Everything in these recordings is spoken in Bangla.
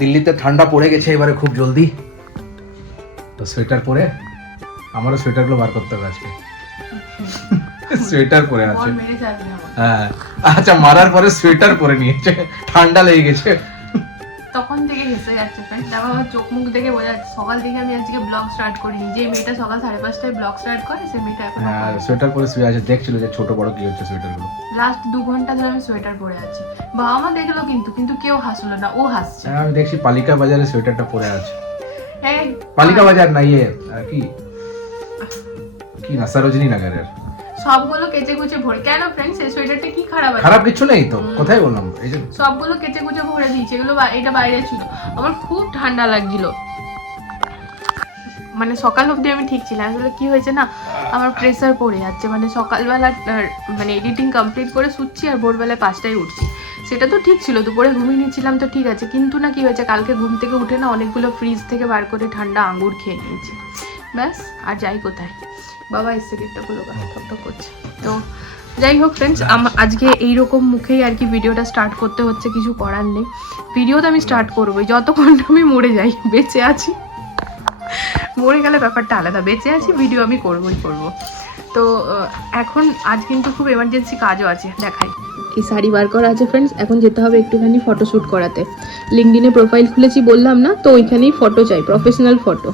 দিল্লিতে ঠান্ডা পড়ে গেছে এবারে খুব জলদি, তো সোয়েটার পরে আমারও সোয়েটারগুলো বার করতে হবে আজকে। সোয়েটার পরে আছে, হ্যাঁ আচ্ছা মারার পরে সোয়েটার পরে নিয়েছে, ঠান্ডা লেগে গেছে তখন থেকে হেসে যাচ্ছে ফ্রেন্ড। তারপর আমার চোখ মুখ দেখে বোঝা যাচ্ছে সকাল থেকে আমি আজকে ব্লগ স্টার্ট করিনি। যে মেয়েটা সকাল 5:30টায় ব্লগ স্টার্ট করে সেই মেয়েটা এখন হ্যাঁ সোয়েটার পরে শুয়ে আছে, দেখছিল যে ছোট বড় কি হচ্ছে সোয়েটারগুলো। লাস্ট 2 ঘন্টা ধরে আমি সোয়েটার পরে আছি। বাবা মা দেখলো কিন্তু কেউ হাসলো না, ও হাসছে। হ্যাঁ আমি দেখছি পালিকা বাজারে সোয়েটারটা পরে আছে। হ্যাঁ পালিকা বাজার না ইয়ে কি কি না সরোজিনী নগরের। সবগুলো কেচে কুচে ভরে কেন ফ্রেন্ডস? এই সোয়েটারটা কি খারাপ আছে? খারাপ কিছু নেই তো, কোথায় বললাম এই যে সবগুলো কেচে কুচে ভরে দিয়েছে, এগুলো এটা বাইরে ছিল। আমার খুব ঠান্ডা লাগছিল, মানে সকাল অবধি আমি ঠিক ছিলাম। আসলে কি হয়েছে না, আমার প্রেসার পড়ে যাচ্ছে। মানে সকালবেলা মানে এডিটিং কমপ্লিট করে শুচ্ছি আর ভোরবেলায় 5টায় উঠছি, সেটা তো ঠিক ছিল। দুপুরে ঘুমিয়ে নিয়েছিলাম তো ঠিক আছে, কিন্তু না কি হয়েছে, কালকে ঘুম থেকে উঠে না অনেকগুলো ফ্রিজ থেকে বার করে ঠান্ডা আঙ্গুর খেয়ে নিয়েছি। ব্যাস আর যাই কোথায়, বাবা এসে গেটটা গুলো ঠকঠক করছে। তো যাই হোক ফ্রেন্ডস, আজকে এইরকম মুখেই আর কি ভিডিওটা স্টার্ট করতে হচ্ছে, কিছু করার নেই। ভিডিও তো আমি স্টার্ট করবোই যতক্ষণ আমি মরে যাই। বেঁচে আছি, মরে গেলে ব্যাপারটা আলাদা, বেঁচে আছি ভিডিও আমি করবই করব। তো এখন আজ কিন্তু খুব এমার্জেন্সি কাজও আছে, দেখাই। এই শাড়ি বার করা আছে ফ্রেন্ডস, এখন যেতে হবে একটুখানি ফটোশ্যুট করাতে। লিঙ্কডিনে প্রোফাইল খুলেছি বললাম না, তো ওইখানেই ফটো চাই, প্রফেশনাল ফটো।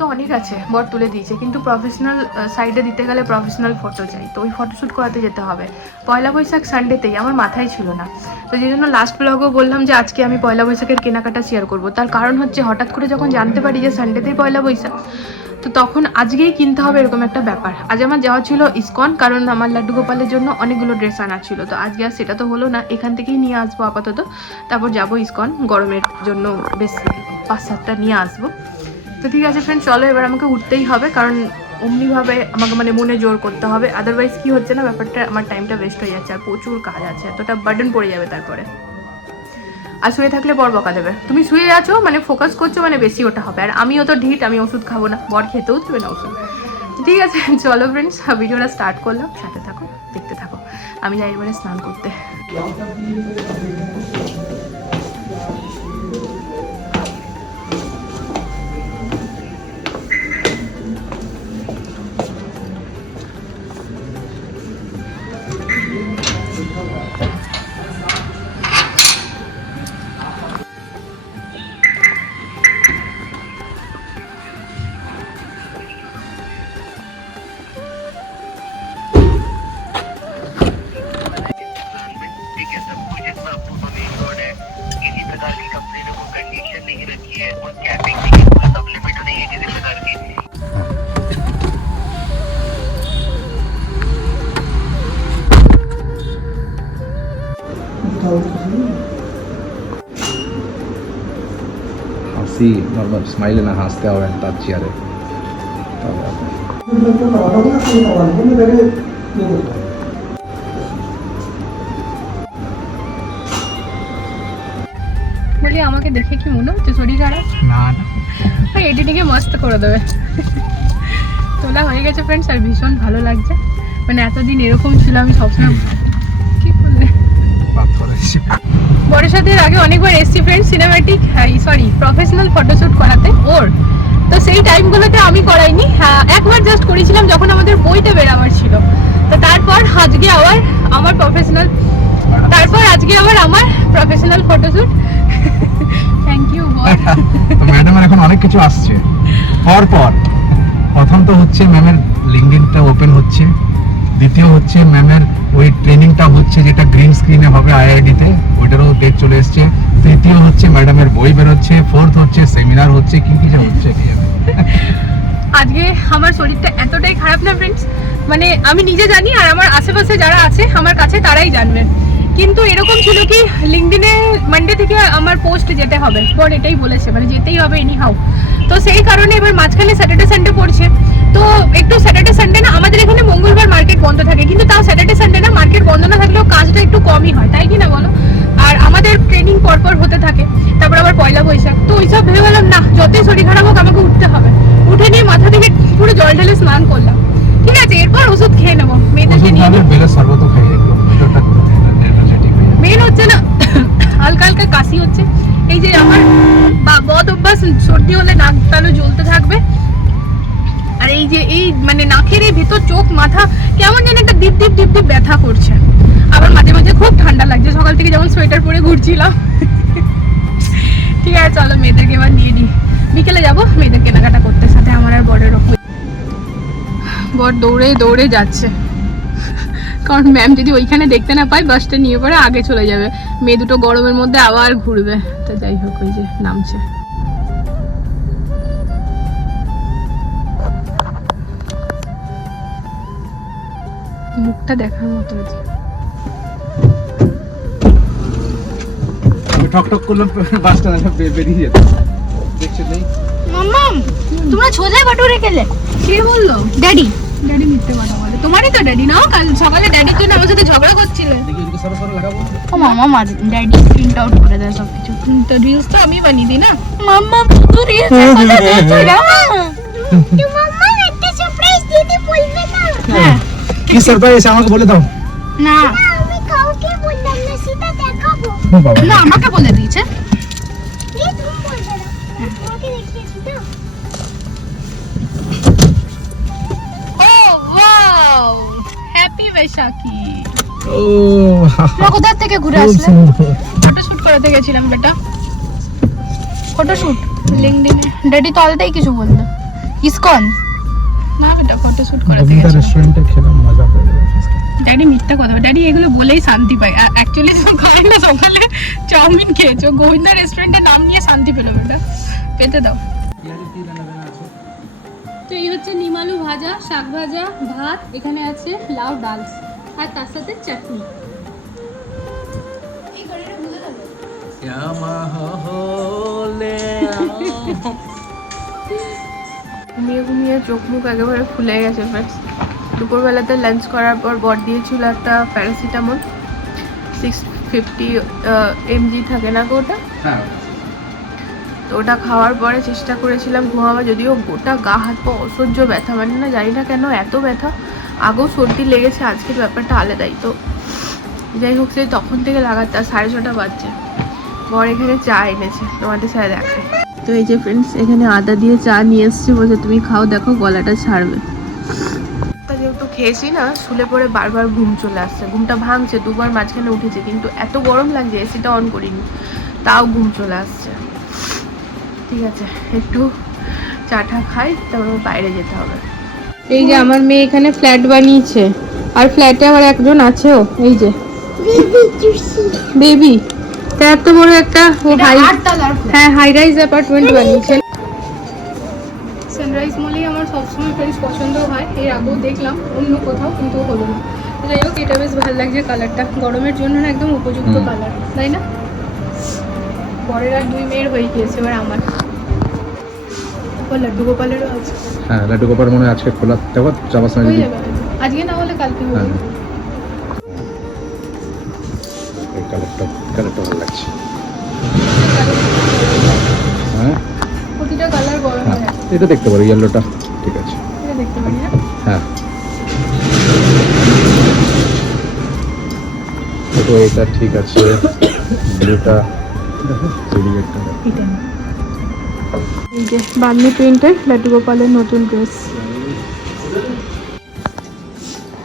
তো অনেক আছে, বর তুলে দিয়েছে, কিন্তু প্রফেশনাল সাইডে দিতে গেলে প্রফেশনাল ফটো চাই, তো ওই ফটোশ্যুট করাতে যেতে হবে। পয়লা বৈশাখ সানডেতেই, আমার মাথায় ছিল না। তো সেই জন্য লাস্ট ব্লগও বললাম যে আজকে আমি পয়লা বৈশাখের কেনাকাটা শেয়ার করব। তার কারণ হচ্ছে হঠাৎ করে যখন জানতে পারি যে সানডেতেই পয়লা বৈশাখ, তো তখন আজকেই কিনতে হবে এরকম একটা ব্যাপার। আজ আমার যাওয়া ছিল ইসকন, কারণ আমার লাড্ডু গোপালের জন্য অনেকগুলো ড্রেস আনা ছিল। তো আজকে আর সেটা তো হলো না, এখান থেকেই নিয়ে আসবো আপাতত। তারপর যাবো ইসকন, গরমের জন্য বেশ 5-7টা নিয়ে আসবো। তো ঠিক আছে ফ্রেন্ড, চলো এবার আমাকে উঠতেই হবে, কারণ অমনিভাবে আমাকে মানে মনে জোর করতে হবে। আদারওয়াইজ কি হচ্ছে না, ব্যাপারটা আমার টাইমটা ওয়েস্ট হয়ে যাচ্ছে, আর প্রচুর কাজ আছে, এতটা বার্ডেন পড়ে যাবে তারপরে। আর শুয়ে থাকলে বর বকা দেবে, তুমি শুয়ে আছো মানে ফোকাস করছো মানে বেশি ওটা হবে। আর আমিও তো ঢিট, আমি ওষুধ খাবো না, বর খেতেও দেবে না ওষুধ। ঠিক আছে চলো ফ্রেন্ডস, ভিডিওটা স্টার্ট করলাম, সাথে থাকো, দেখতে থাকো। আমি যাই এবারে স্নান করতে। হাসি নর্মাল স্মাইলে না, হাসতে হবে তার চেয়ারে। বলি আমাকে দেখে কি মনে হচ্ছে শরীর খারাপ? না না, এডিটিংয়ে মস্ত করে দেবে। তোলা হয়ে গেছে ফ্রেন্ডস, আর ভীষণ ভালো লাগছে। মানে এতদিন এরকম ছিল, আমি সবসময় কি বললে বরের সাথে আগে অনেকবার এসছি friends cinematic sorry professional photoshoot করাতে ওর। তো সেই টাইমগুলোতে আমি করাইনি, একবার জাস্ট করেছিলাম যখন আমাদের বইটা বেরাবার ছিল। তো তারপর আজকে আবার আমার প্রফেশনাল, তারপর আজকে আবার আমার প্রফেশনাল ফটোশ্যুট। থ্যাংক ইউ বর। ম্যাডামের এখন অনেক কিছু আসছে পর। প্রথম তো হচ্ছে ম্যামের লিঙ্কডিনটা ওপেন হচ্ছে, দ্বিতীয় হচ্ছে ম্যামের ওই ট্রেনিংটা হচ্ছে যেটা গ্রিন স্ক্রিনে হবে আইআইডিতে, ওইটারও ডেট চলে এসছে। তৃতীয় হচ্ছে ম্যাডামের বই বেরোচ্ছে, ফোর্থ হচ্ছে সেমিনার হচ্ছে, কি যে হচ্ছে। আজকে আমার শরীরটা এতটাই খারাপ না ফ্রেন্ডস, মানে আমি নিজে জানি আর আমার আশেপাশে যারা আছে আমার কাছে তারাই জানবে। কিন্তু এরকম ছিল কি, লিঙ্কডিনে মানডে থেকে আমার পোস্ট যেতে হবে, বর এটাই বলেছে, মানে যেতেই হবে এনি হাউ। তো সেই কারণে এবার মাঝখানে স্যাটারডে সানডে পড়ছে, তো একটু স্যাটারডে সানডে না, আমাদের এখানে মঙ্গলবার মার্কেট বন্ধ থাকে, কিন্তু তাও স্যাটারডে সানডে না মার্কেট বন্ধ না থাকলেও কাজটা একটু কমই হয়, তাই কি না বলো? আর আমাদের ট্রেনিং পরপর হতে থাকে, তারপর আবার পয়লা বৈশাখ, তো ওইসব ভেবে গেলাম না, যতই শরীর খারাপ হোক আমাকে উঠতে হবে। উঠে নিয়ে মাথা থেকে পুরো জল ঢেলে স্নান করলাম। ঠিক আছে, এরপর ওষুধ খেয়ে নেবো, মেয়েদেরকে নিয়ে মেন হচ্ছে না হালকা হালকা কাশি হচ্ছে। এই যে আমার প্লাস সর্দি হলে নাক তালু জ্বলতে থাকবে। আর এই যে এই মানে নাকের এই ভিতর চোখ মাথা কেমন যেন একটা ডিপ ডিপ ডিপ ডিপ ব্যথা করছে। আবার মাঝে মাঝে খুব ঠান্ডা লাগছে, সকাল থেকে যেমন সোয়েটার পরে ঘুরছিলাম। ঠিক আছে চলো মেয়েদেরকে এবার নিয়ে নিই, বিকেলে যাবো মেয়েদের কেনাকাটা করতে, সাথে আমার আর বরেরও। বর দৌড়ে দৌড়ে যাচ্ছে, কারণ ম্যাম যদি ওইখানে দেখতে না পায় বাসটা নিয়ে পরে আগে চলে যাবে, মেয়ে দুটো গরমের মধ্যে আবার ঘুরবে। তো যাই হোক ওই যে নামছে। মুখটা দেখার মতো আছে। আমি ঠক ঠক করলাম, বাসটা বেরিয়ে যেত, দেখছে নেই। মাম্মাম তোমরা ছোলে বাটুরে খেলে? কে বললো? ড্যাডি। ড্যাডি মিথ্যে কথা বলে। তোমারই তো ড্যাডি না? কাল সকালে ড্যাডির জন্য আমার সাথে ঝগড়া করছিলে। দেখি এদিকে সরো সরো লাগাবো। ও মামা মার ড্যাডি প্রিন্ট আউট করে দেয় সব কিছু। তো রিলস তো আমি বানিয়ে দিই না। মাম্মাম তো রিলস কথা দিয়েছি না। তো মাম্মাম একটা সারপ্রাইজ দিতে বলবে না? হ্যাঁ কি সারপ্রাইজ আমাকে বলে দাও। না আমি কাউকে বললাম না, সেটা দেখাবো। ও বাবা, না আমাকে বলে দিয়েছে। এই তুমি বলবে না, আমাকে দেখিয়েছি তো। ও ওয়াও, হ্যাপি বৈশাখী। ও তোমরা কোথা থেকে ঘুরে খুব আসলে? সুন্দর। ফটো শুট করাতে গেছিলাম বেটা। ফটোশুট লিংকডইনে। ড্যাডি তো আলটাই কিছু বললো। ইসকন না বেটা ফটো শুট করাতে গোবিন্দা গেছিলাম। রেস্টুরেন্টে খেলাম, মজা হয়ে গেল। ড্যাডি মিথ্যা কথা, ড্যাডি এগুলো বলেই শান্তি পায়। অ্যাকচুয়ালি খাই না, সকালে চাউমিন খেয়েছো, গোবিন্দা রেস্টুরেন্টের নাম নিয়ে শান্তি পেলো বেটা। পেতে দাও। তো এই হচ্ছে নিমালু ভাজা, শাক ভাজা, ভাত, এখানে আছে লাউ ডাল আর তার সাথে চাটনি। ঘুমিয়ে ঘুমিয়ে চোখ মুখ একেবারে ফুলে গেছে ফ্রেন্ডস। দুপুরবেলাতে লাঞ্চ করার পর বর দিয়েছিল একটা প্যারাসিটামল, 650 mg থাকে না গো ওটা। হ্যাঁ, তো ওটা খাওয়ার পরে চেষ্টা করেছিলাম ঘুমাবো, যদিও গোটা গা হাত পা অসহ্য ব্যথা, মানে না জানি না কেন এত ব্যথা। আগেও সর্দি লেগেছে, আজকের ব্যাপারটা আলাদাই। তো যাই হোক, সেই তখন থেকে লাগাতার 6:30 বাজছে। বর এখানে চা এনেছে, তোমাদের সাথে দেখায়। তো এই যে ফ্রেন্ডস, এখানে আদা দিয়ে চা নিয়ে এসছে, বলছে তুমি খাও, দেখো গলাটা ছাড়বে। যেহেতু খেয়েছি না, শুলে পরে বারবার ঘুম চলে আসছে, ঘুমটা ভাঙছে, দুবার মাঝখানে উঠেছে, কিন্তু এত গরম লাগছে এসিটা অন করিনি, তাও ঘুম চলে আসছে। ঠিক আছে, একটু চাটা খাই, তারপর বাইরে যেতে হবে। এই যে আমার মেয়ে এখানে ফ্ল্যাট বানিয়েছে, আর ফ্ল্যাটে আবার একজন আছেও, এই যে বেবি। তা এত বড় একটা হ্যাঁ হাই রাইজ অ্যাপার্টমেন্ট বানিয়েছে। সানরাইজ মলেই আমার সবসময় ফ্রেন্ডস পছন্দ হয়, এর আগেও দেখলাম অন্য কোথাও, কিন্তু হলো না। যাই হোক, এটা বেশ ভালো লাগছে কালারটা, গরমের জন্য না একদম উপযুক্ত কালার, তাই না? বরের আর 2 মেয়ের হয়ে গিয়েছে, এবার আমার। লাড্ডু গোপালেরও আছে। হ্যাঁ, লাড্ডু গোপাল মনে হয় আজকে খোলা, দেখো যাবার সময় হয়ে যদি যাবে, আজকে না হলে কালকে হবে। হ্যাঁ, এই কালারটা ভালো লাগছে। হ্যাঁ প্রতিটা কালার গরম হ্যাঁ, হয়ে আছে। এটা দেখতে পারো, ইয়েলোটা ঠিক আছে। এটা দেখতে পারি না? হ্যাঁ, তো এটা ঠিক আছে, ব্লুটা দেখো, এদিকে একটা এটা না। এই যে বান্নি প্রিন্টের লাড্ডু গোপালের নতুন ড্রেস।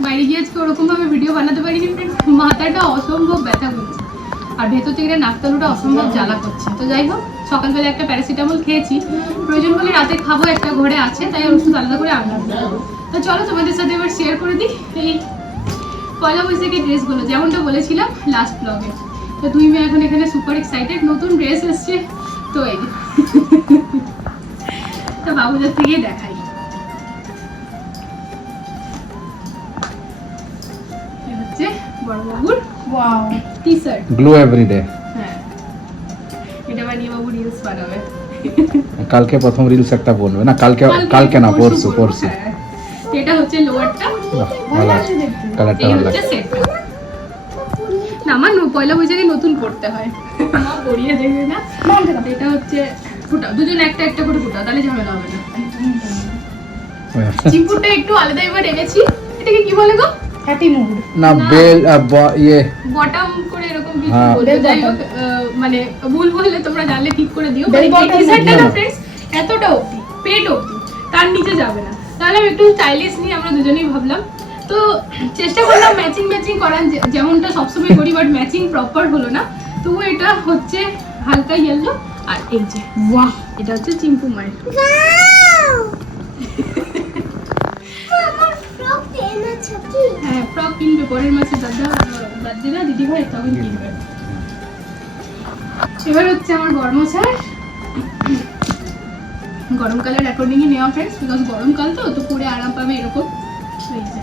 বাইরে গিয়ে আজকে ওরকম ভাবে ভিডিও বানাতে পারিনি, মাথাটা অসম্ভব ব্যথা করছে, আর ভেতর থেকে নাকতালুটা অসম্ভব জ্বালা করছে। তো যাই হোক, সকালবেলা একটা প্যারাসিটামল খেয়েছি, প্রয়োজন হলে রাতে খাবো, একটা ঘরে আছে, তাই আর ওষুধ আলাদা করে আনলাম না। তো চলো তোমাদের সাথে এবার শেয়ার করে দিই এই পয়লা বৈশাখের ড্রেসগুলো, যেমনটা বলেছিলাম লাস্ট ব্লগে। তো 2 মেয়ে এখন এখানে সুপার এক্সাইটেড, নতুন ড্রেস এসছে। তো এই তো বাবুদের থেকে দেখাই। এই হচ্ছে বড় বাবুর ওয়াও টি-শার্ট, গ্লো এভরিডে। হ্যাঁ এটা বানিয়ে বাবু রিলস বানাবে। কালকে প্রথম রিলস একটা বলবে না, কালকে না, পরশু। হ্যাঁ। এটা হচ্ছে লোয়ারটা, ভালো আছে, কালারটা এই ভালো হচ্ছে লাগছে। সেটটা। না আমার পয়লা বৈশাখে নতুন পড়তে হয়, মা পরিয়ে দেবে না। এটা হচ্ছে ফুটাও, দুজন একটা একটা করে ফুটাও, তাহলে ঝামেলা হবে না। চিম্পুরটা একটু আলাদা এবার এনেছি, এটাকে কি বলে গো? হ্যাপি মুড না বেল ইয়ে বটম করে এরকম কিছু হ্যাঁ। বলে Bell যাই bottom। হোক, মানে ভুল বললে তোমরা জানলে ঠিক করে দিও। Bell মানে bottom টি-শার্টটা না। না ফ্রেন্ডস এতটা অবধি, পেট অবধি, তার নিচে যাবে না। তাহলে আমি একটু স্টাইলিশ নিয়ে আমরা দুজনেই ভাবলাম, তো চেষ্টা করলাম ম্যাচিং ম্যাচিং করার, যেমনটা সবসময় করি, বাট ম্যাচিং প্রপার হলো না। তবু এটা হচ্ছে হালকা ইয়েলো, আর এই যে বাহ এটা হচ্ছে চিম্পু মায়ের। আমার ফ্রক এনেছো কি হ্যাঁ, ফ্রক কিনবে পরের মাসে, দাদিরা দিদি ভাই তখন কিনবে। এবার হচ্ছে আমার গরমশাই, গরমকালের অ্যাকর্ডিংই নেওয়া ফ্রেন্ডস, বিকজ গরমকাল তো পরে আরাম পাবে এরকম। এই যে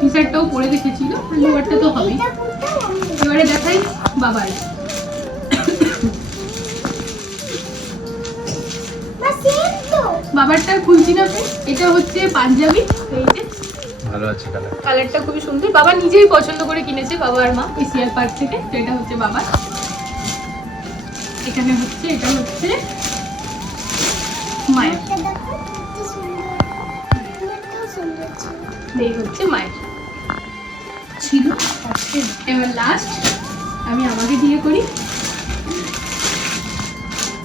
টি শার্টটাও পরে দেখেছিল, লোয়ারটা তো হবেই। এটা পরতাম আমি এবারে দেখাই বাবাই। বা সেম তো বাবারটা খুলছি না friends, এটা হচ্ছে পাঞ্জাবি। এই যে ভালো আছে কালার। কালারটা খুবই সুন্দর, বাবা নিজেই পছন্দ করে কিনেছে, বাবা আর মা এসিআর পার্ক থেকে। তো এটা হচ্ছে বাবার। এখানে হচ্ছে, এটা হচ্ছে মায়ের। এটা দেখো কি সুন্দর এত সুন্দর ছিল এই হচ্ছে মায়ের। ছিল আছে এবার লাস্ট আমি আমাকে দিয়ে করি।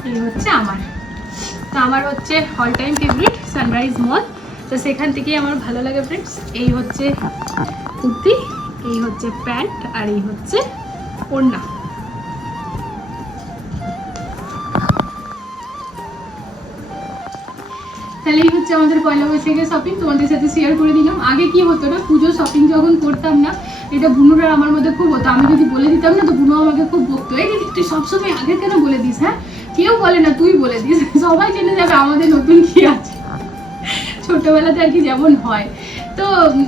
এই হচ্ছে আমার, তো আমার হচ্ছে অল টাইম ফেভারিট সানরাইজ মল, তো সেখান থেকেই আমার ভালো লাগে ফ্রেন্ডস। এই হচ্ছে কুর্তি, এই হচ্ছে প্যান্ট, আর এই হচ্ছে ওড়না। তাহলে এই হচ্ছে আমাদের পয়লা বৈশাখের শপিং, তোমাদের সাথে শেয়ার করে দিলাম। আগে কি হতো না, পুজো শপিং যখন করতাম না, এটা বুনুর আর আমার মধ্যে খুব হতো। আমি যদি বলে দিতাম না, তো বুনু আমাকে খুব বকতো, এই দিদি তুই সবসময় আগে কেন বলে দিস, হ্যাঁ কেউ বলে না তুই বলে দিস, সবাই জেনে যাবে আমাদের নতুন কি আছে। ছোটবেলাতে আর কি যেমন হয়, তো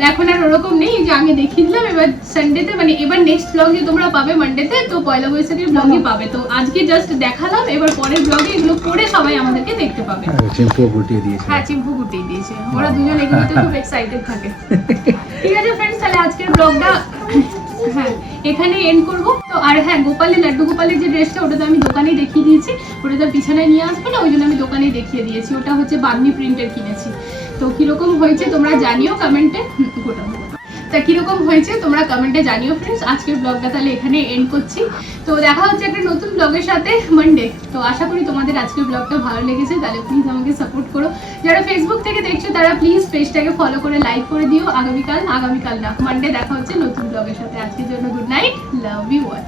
এখন আর ওরকম নেই, যে আগে দেখিয়ে দিলাম। এবার সানডেতে, মানে এবার নেক্সট ব্লগে তোমরা পাবে মানডেতে, তো পয়লা বৈশাখের ব্লগে পাবে। তো আজকে জাস্ট দেখালাম, এবার পরের ব্লগে এগুলো করে সবাই আমাদেরকে দেখতে পাবে। চিম্পু গুটিয়ে দিয়েছে। হ্যাঁ, চিম্পু গুটিয়ে দিয়েছে, ওরা দুজন এগুলোতে খুব এক্সাইটেড থাকে। ঠিক আছে ফ্রেন্ডস, তাহলে আজকের ব্লগটা হ্যাঁ এখানে এন্ড করবো। তো আর হ্যাঁ, গোপালের লাড্ডু গোপালের যে ড্রেসটা, ওটা তো আমি দোকানেই দেখিয়ে দিয়েছি, ওটা তো বিছানায় নিয়ে আসবে না, ওই জন্য আমি দোকানেই দেখিয়ে দিয়েছি। ওটা হচ্ছে বাগনি প্রিন্টের কিনেছি। তো কিরকম হয়েছে তোমরা জানিও কমেন্টে, তা কিরকম হয়েছে তোমরা কমেন্টে জানিও ফ্রেন্ডস। আজকের ব্লগটা তাহলে এখানে এন্ড করছি, তো দেখা হচ্ছে একটা নতুন ব্লগের সাথে মানডে। তো আশা করি তোমাদের আজকের ব্লগটা ভালো লেগেছে, তাহলে প্লিজ আমাকে সাপোর্ট করো। যারা ফেসবুক থেকে দেখছো তারা প্লিজ পেজটাকে ফলো করে লাইক করে দিও। আগামীকাল না মানডে দেখা হচ্ছে নতুন ব্লগের সাথে। আজকের জন্য good night, love you all.